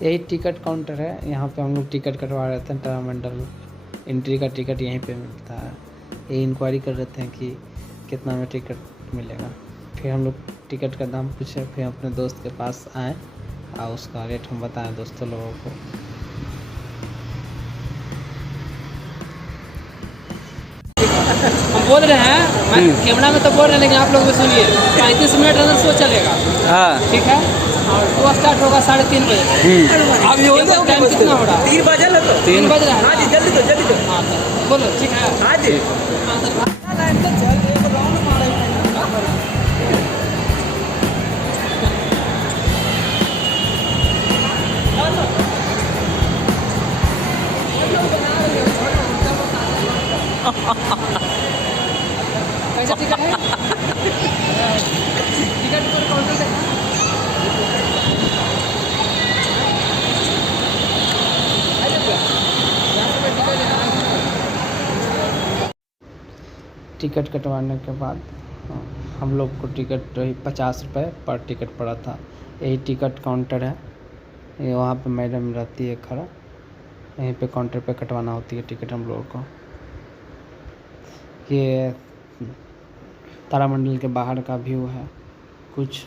यही ticket counter है, यहाँ पे हम लोग टिकट कटवा रहे थे। तारामंडल एंट्री का टिकट यहीं पे मिलता है। ये इंक्वायरी कर रहे थे कि कितना में टिकट मिलेगा। फिर हम लोग टिकट का दाम पूछे, फिर अपने दोस्त के पास आए और उसका रेट हम बताएं दोस्तों लोगों को। हम बोल रहे हैं, मैं कैमरा में तो बोल रहे हैं, लेकिन आप लोग भी सुनिए। 35 मिनट अंदर शो चलेगा। हाँ ठीक है, और शो स्टार्ट होगा 3:30 बजे। अब ये टाइम कितना हो रहा है? 3 बजे ना, तो 3 बज रहा है। हाँ जी, जल्दी तो जल्दी तो। हाँ तो बोलो, ठीक है। हाँ जी। कैसा टिकट है? टिकट पर काउंटर देखा? टिकट कटवाने के बाद हम लोग को टिकट 50 रुपये पर टिकट पड़ा था। यही टिकट काउंटर है, ये वहाँ पे मैडम रहती है खड़ा, यहीं पे काउंटर पे कटवाना होती है टिकट हम लोगों को। ये तारामंडल के बाहर का व्यू है कुछ।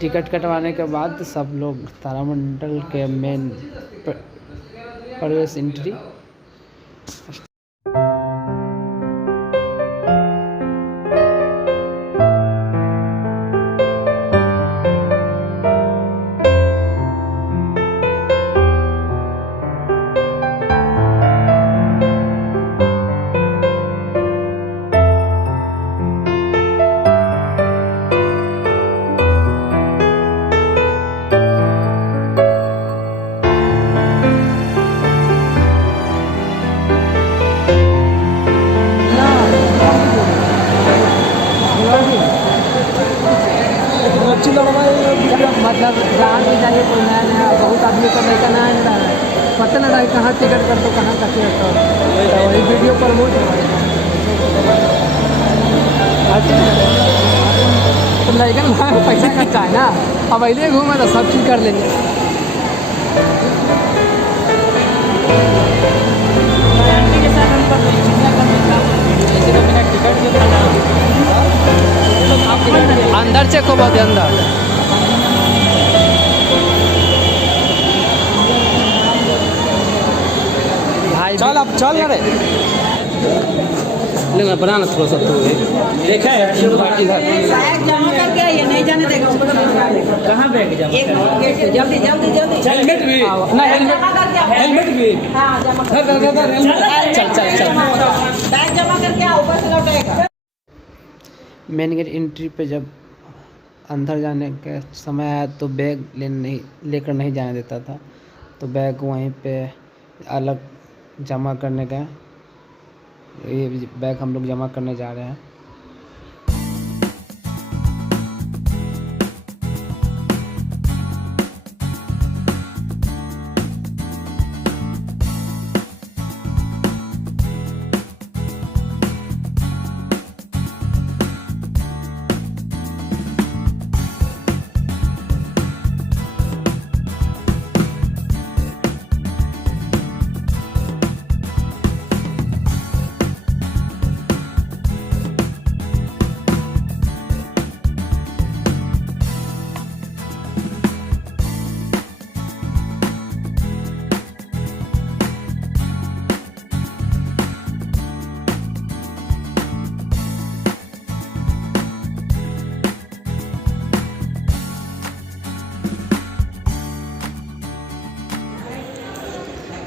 टिकट कटवाने के बाद सब लोग तारामंडल के मेन प्रवेश एंट्री मतलब जहाँ भी जाइए कोई नया नया बहुत आदमी का नया नया पता ना रहा कहाँ टिकट कर दो कहाँ का टिकट तो वही वीडियो प्रमोट तो लड़कन पैसा खर्चा है ना, अब ऐसे घूमे तो सब चीज़ कर लेंगे। अंदर चेक हो बहुत अंदर भाई चल अब चल रे। लेना बनाना थोड़ा सा तो देखा है इधर जमा करके आइए, नहीं जाने देगा उसको। कहाँ बैग जमा जल्दी जल्दी जल्दी हेलमेट भी ना हेलमेट भी हाँ जमा चल बैग जमा करके आओ, ऊपर से लौटेगा। मेन गेट एंट्री पे जब अंदर जाने का समय आया तो बैग लेकर नहीं जाने देता था, तो बैग वहीं पे अलग जमा करने गए। ये बैग हम लोग जमा करने जा रहे हैं।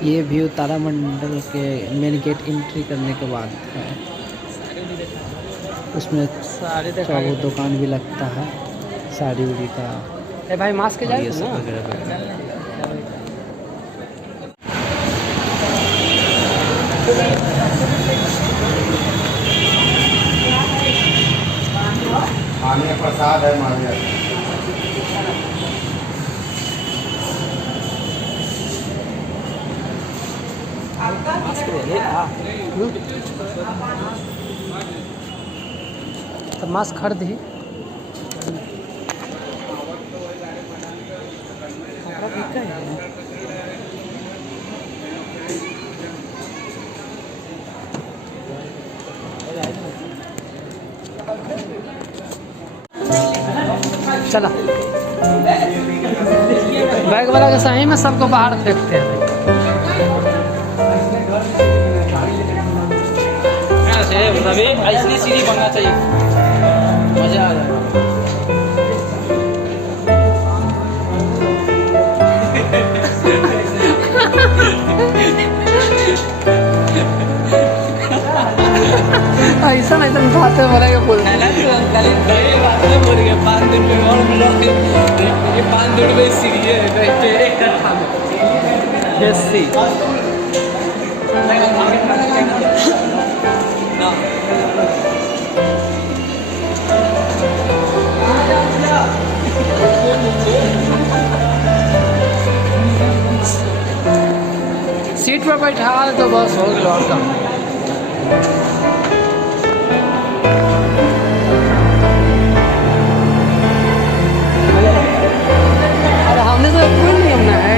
ये व्यू तारामंडल के मेन गेट एंट्री करने के बाद है। उसमें वो दुकान भी लगता है साड़ी उड़ी का। भाई मास्क और ये सब वगैरह वगैरह। मानिए प्रसाद है मानिए। तो मास्क खरीद ही चला बैग वाला के सही में सबको बाहर फेंकते हैं। अभी ऐसी सीढ़ी बनना चाहिए, मजा आ जाएगा। ऐसा नहीं तो बातें बोलेगा बोल बोल गया 5 दिन में और ब्लॉग ये 5 दिन में सीढ़ी है जैसी सीट पर बैठा तो बस हो गया और काम। अरे हमने तो कोई नियम ना है।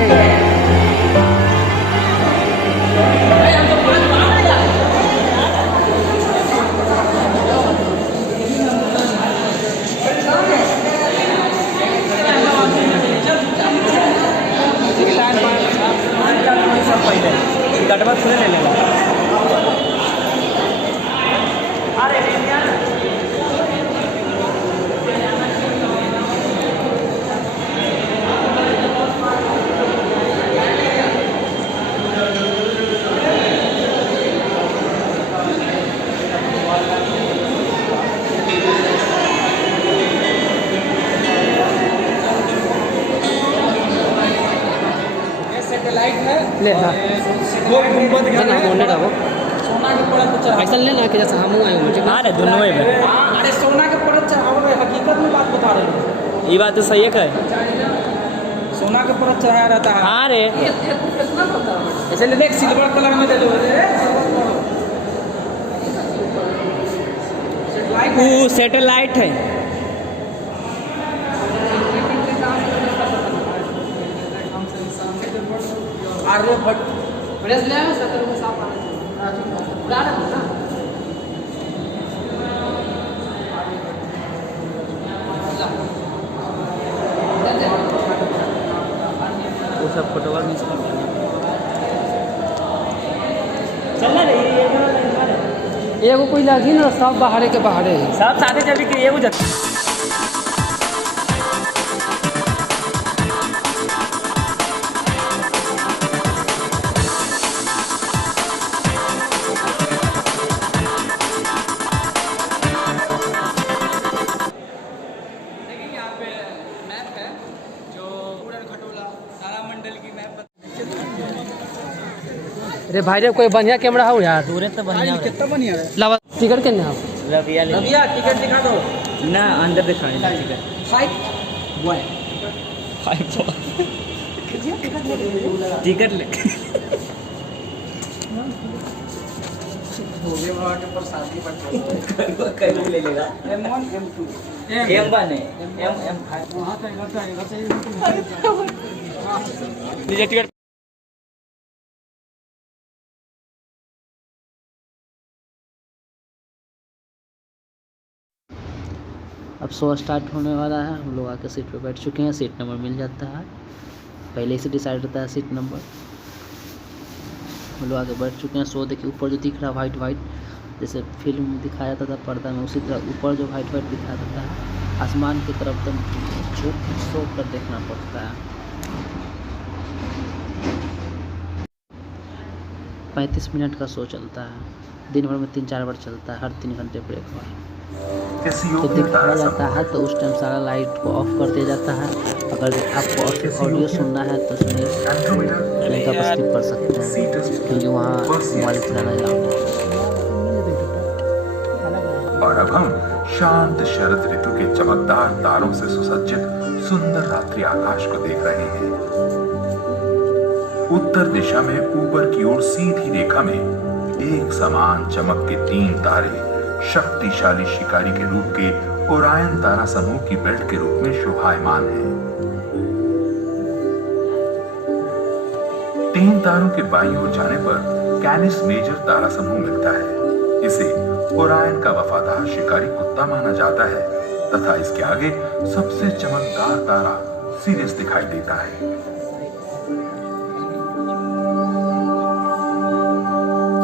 गड़बड़ खुले ले लेगा। ले हाँ ऐसा लेना कि जैसे हम आए मुझे अरे दोनों में अरे सोना के परत चढ़ाओ में हकीकत में बात बता रहे हैं। ये बात तो सही है क्या सोना के परत चढ़ाया रहता है। हाँ रे ऐसे ले देख सिल्वर कलर में दे दो वो सैटेलाइट है। अरे बट ब्रेस ले आवे 70 में साफ आना चाहिए पूरा ना वो सब फोटो वाला नहीं चल रहा है। एगो कोई लगी ना सब बाहरे के बाहरे सब साथे चली के एगो जत अरे भाई रे कोई बढ़िया कैमरा हो यार दूर तो बढ़िया कितना बढ़िया है लावा टिकट कितने आप रबिया टिकट दिखा दो ना अंदर दिखाने टिकट 5 बॉय टिकट ले भोले बाबा के प्रसादी कहीं ले लेगा M1 M2 M1 है M5 वहां से इधर से नीचे टिकट अब शो स्टार्ट होने वाला है। हम लोग आके सीट पे बैठ चुके हैं। सीट नंबर मिल जाता है, पहले से डिसाइड होता है सीट नंबर। हम लोग आके बैठ चुके हैं। शो देखिए ऊपर जो दिख रहा है वाइट वाइट, जैसे फिल्म में दिखाया जाता था पर्दा में, उसी तरह ऊपर जो वाइट वाइट दिखाया जाता है आसमान की तरफ तो झुक सो कर देखना पड़ता है। 35 मिनट का शो चलता है, दिन भर में 3-4 बार चलता है, हर 3 घंटे ब्रेक हुआ। तो दिखाया जाता है तो उस टाइम सारा लाइट को ऑफ कर दिया जाता है। अगर आपको ऑडियो सुनना है तो सुनिए, नहीं तो आप स्किप कर सकते हैं क्योंकि वहाँ मोबाइल चलाना जाओगे। और अब हम शांत शरद ऋतु के चमकदार तारों से सुसज्जित सुंदर रात्रि आकाश को देख रहे हैं। उत्तर दिशा में ऊपर की ओर सीधी रेखा में एक समान चमक के 3 तारे शक्तिशाली शिकारी के रूप के ओरायन तारा समूह की बेल्ट के रूप में शोभायमान है। 3 तारों के बाईं ओर जाने पर कैनिस मेजर तारा समूह मिलता है। इसे ओरायन का वफादार शिकारी कुत्ता माना जाता है तथा इसके आगे सबसे चमकदार तारा सीरियस दिखाई देता है।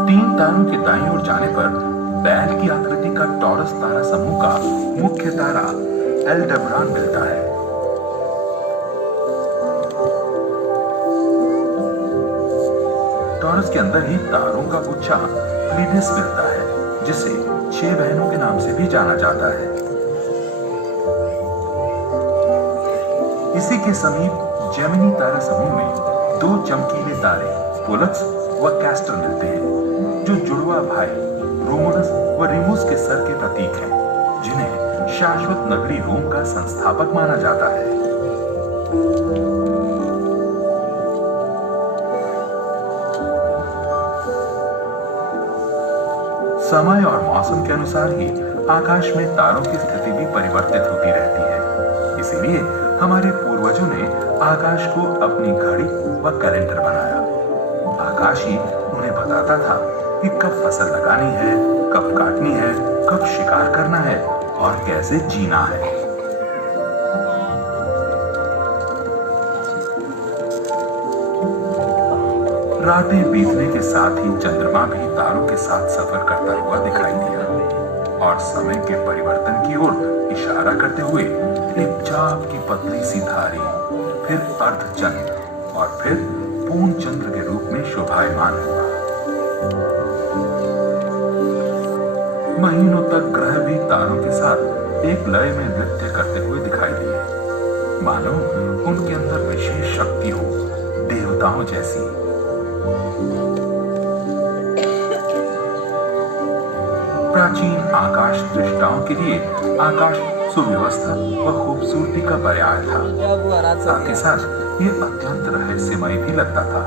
3 तारों के दाईं ओर जाने पर बैल की आकृति का टॉरस तारा समूह का मुख्य तारा एल्डेबरान मिलता है। टॉरस के अंदर ही तारों का गुच्छा प्लीनिस मिलता है, जिसे 6 बहनों के नाम से भी जाना जाता है। इसी के समीप जेमिनी तारा समूह में 2 चमकीले तारे पोलक्स व कैस्टर मिलते हैं, जो जुड़वा भाई रोमोनस व रिमोस के सर के प्रतीक हैं, जिन्हें शाश्वत नगरी रोम का संस्थापक माना जाता है। समय और मौसम के अनुसार ही आकाश में तारों की स्थिति भी परिवर्तित होती रहती है। इसीलिए हमारे पूर्वजों ने आकाश को अपनी घड़ी व कैलेंडर बनाया। आकाश ही उन्हें बताता था कि कब फसल लगानी है, कब काटनी है, कब शिकार करना है और कैसे जीना है। रातें बीतने के साथ ही चंद्रमा भी तारों के साथ सफर करता हुआ दिखाई दिया और समय के परिवर्तन की ओर इशारा करते हुए एक चाप की पतली सी धारी, फिर अर्धचंद्र और फिर पूर्ण चंद्र के रूप में शोभायमान हुआ। महीनों तक ग्रह भी तारों के साथ एक लय में नृत्य करते हुए दिखाई दिए, मानो उनके अंदर विशेष शक्ति हो, देवताओं जैसी। प्राचीन आकाश दृष्टाओं के लिए आकाश सुव्यवस्था व खूबसूरती का पर्याय था। साथ ही साथ ये अत्यंत रहस्यमय भी लगता था।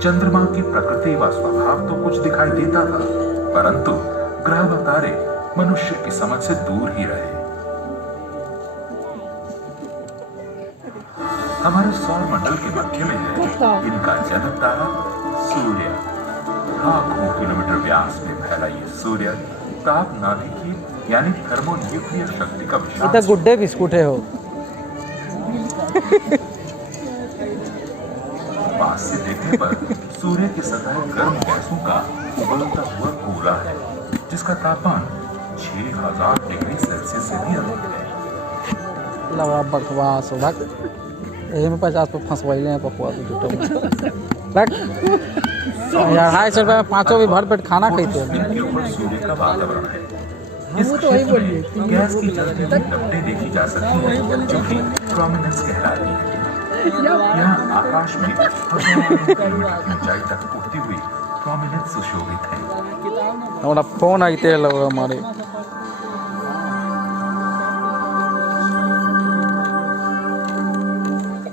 चंद्रमा की प्रकृति व स्वभाव तो कुछ दिखाई देता था, परंतु ग्रह व तारे मनुष्य की समझ से दूर ही रहे। हमारे सौर मंडल के मध्य में है इनका जनक तारा सूर्य। लाखों किलोमीटर व्यास में फैला ये सूर्य ताप नाभिकीय यानी थर्मोन्यूक्लियर शक्ति का विशाल गुड्डे बिस्कुट है हो। पास से देखने पर सूर्य की सतह गर्म गैसों का उबलता हुआ गोला है, जिसका तापमान 6000 डिग्री सेल्सियस से भी अधिक है। लवड़ा बकवास हो भाग यही में 50 पे फंसवाइले हैं पपुआ तो जुटो भाग यार 250 रुपये में पाँचों भी भर पेट खाना खाते हैं। के ऊपर सूर्य का वातावरण है। इस क्षेत्र में गैस की जलती हुई लपटें देखी जा सकती हैं जो कि प्रोमिनेंस कहलाती है। यहाँ आकाश में किलोमीटर की ऊंचाई तक उड़ती हुई प्रोमिनेंस सुशोभित है। हमारा फोन आते हैं लग हमारे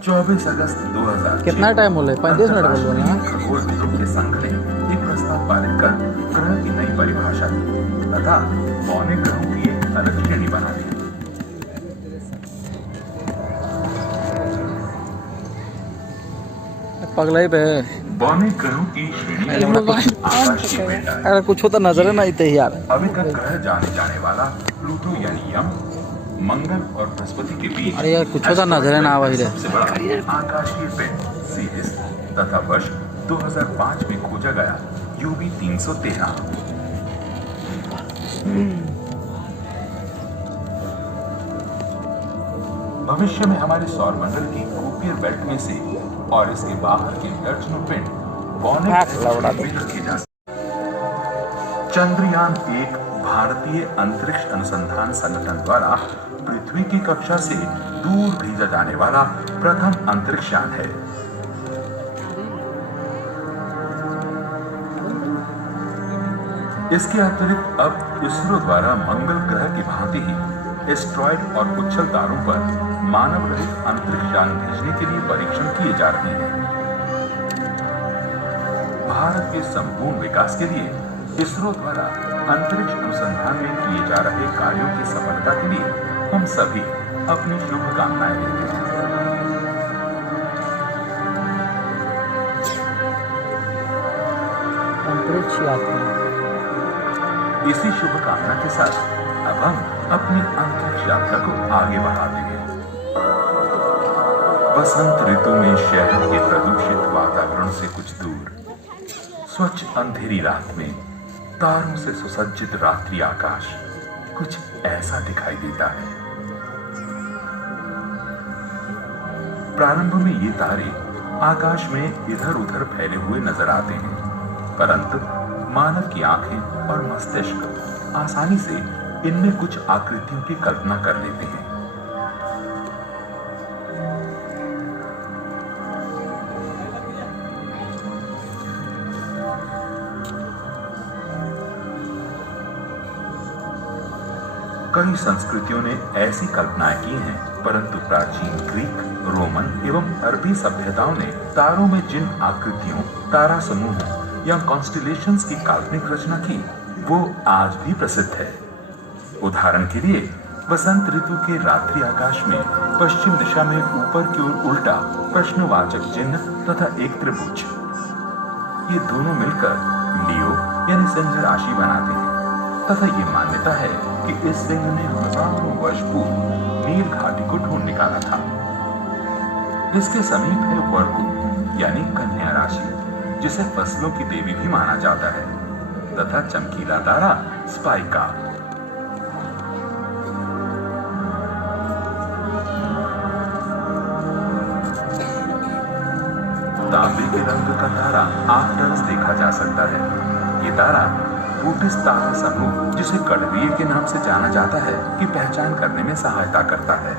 24 अगस्त 2000 कितना टाइम बोले 35 मिनट बोल रहे हैं। खगोलविदों के संघ ने एक प्रस्ताव पारित कर ग्रह की नई परिभाषा दी तथा पौने ग्रहों की एक अलग श्रेणी बना दी। पगला ही पे बौने ग्रहों की श्रेणी में आकाशीय पिंड है। अरे कुछ होता नजर नहीं आते यार। अभी तक ग्रह जाने जाने वाला प्लूटो यानी यम, मंगल और बृहस्पति के बीच अरे यार कुछ होता नजर ना आवा ही रहे। सबसे बड़ा आकाशीय पिंड सीरिस तथा वर्ष 2005 में खोजा गया यूबी 313। भविष्य में हमारे सौर मंडल की कुपियर बेल्ट में से और इसके बाहर के दर्जनों पिंड बौने ग्रह में रखे जा सकते। चंद्रयान 1 भारतीय अंतरिक्ष अनुसंधान संगठन द्वारा पृथ्वी की कक्षा से दूर भेजा जाने वाला प्रथम अंतरिक्ष यान है। इसके अतिरिक्त अब इसरो द्वारा मंगल ग्रह की भांति ही एस्ट्रॉयड और उच्छल तारों पर मानव रहित अंतरिक्ष यान भेजने के लिए परीक्षण किए जा रहे हैं। भारत के संपूर्ण विकास के लिए इसरो द्वारा अंतरिक्ष अनुसंधान में किए जा रहे कार्यों की सफलता के लिए हम सभी अपनी शुभकामनाएं देते हैं। अंतरिक्ष यात्रा इसी शुभकामना के साथ अब हम अपनी अंतरिक्ष यात्रा को आगे बढ़ाते हैं। बसंत ऋतु में शहर के प्रदूषित वातावरण से कुछ दूर स्वच्छ अंधेरी रात में तारों से सुसज्जित रात्रि आकाश कुछ ऐसा दिखाई देता है। प्रारंभ में ये तारे आकाश में इधर उधर फैले हुए नजर आते हैं, परंतु मानव की आंखें और मस्तिष्क आसानी से इनमें कुछ आकृतियों की कल्पना कर लेते हैं। कई संस्कृतियों ने ऐसी कल्पनाएं की हैं, परंतु प्राचीन ग्रीक, रोमन एवं अरबी सभ्यताओं ने तारों में जिन आकृतियों, तारा समूहों या कॉन्स्टिलेशंस की काल्पनिक रचना की वो आज भी प्रसिद्ध है। उदाहरण के लिए बसंत ऋतु के रात्रि आकाश में पश्चिम दिशा में ऊपर की ओर उल्टा प्रश्नवाचक चिन्ह तथा एक त्रिभुज, ये दोनों मिलकर लियो यानी सिंह राशि बनाते हैं तथा ये मान्यता है कि इस सिंह ने हजारों वर्ष पूर्व नील घाटी को ढूंढ निकाला था। इसके समीप है वर्गो यानी कन्या राशि, जिसे फसलों की देवी भी माना जाता है, तथा चमकीला तारा स्पाइका। तांबे के रंग का तारा आर्कटस देखा जा सकता है। ये तारा बूटिस तारा समूह, जिसे कड़वीर के नाम से जाना जाता है, की पहचान करने में सहायता करता है।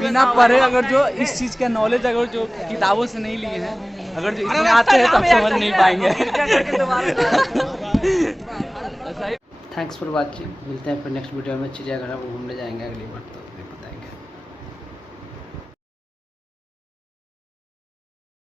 बिना पढ़े अगर जो इस चीज का नॉलेज अगर जो किताबों से नहीं लिए हैं, अगर जो इसमें आते हैं तो आप समझ नहीं पाएंगे। Thanks for watching. मिलते हैं फिर नेक्स्ट वीडियो में। चिड़ियाघर घूमने जाएंगे अगली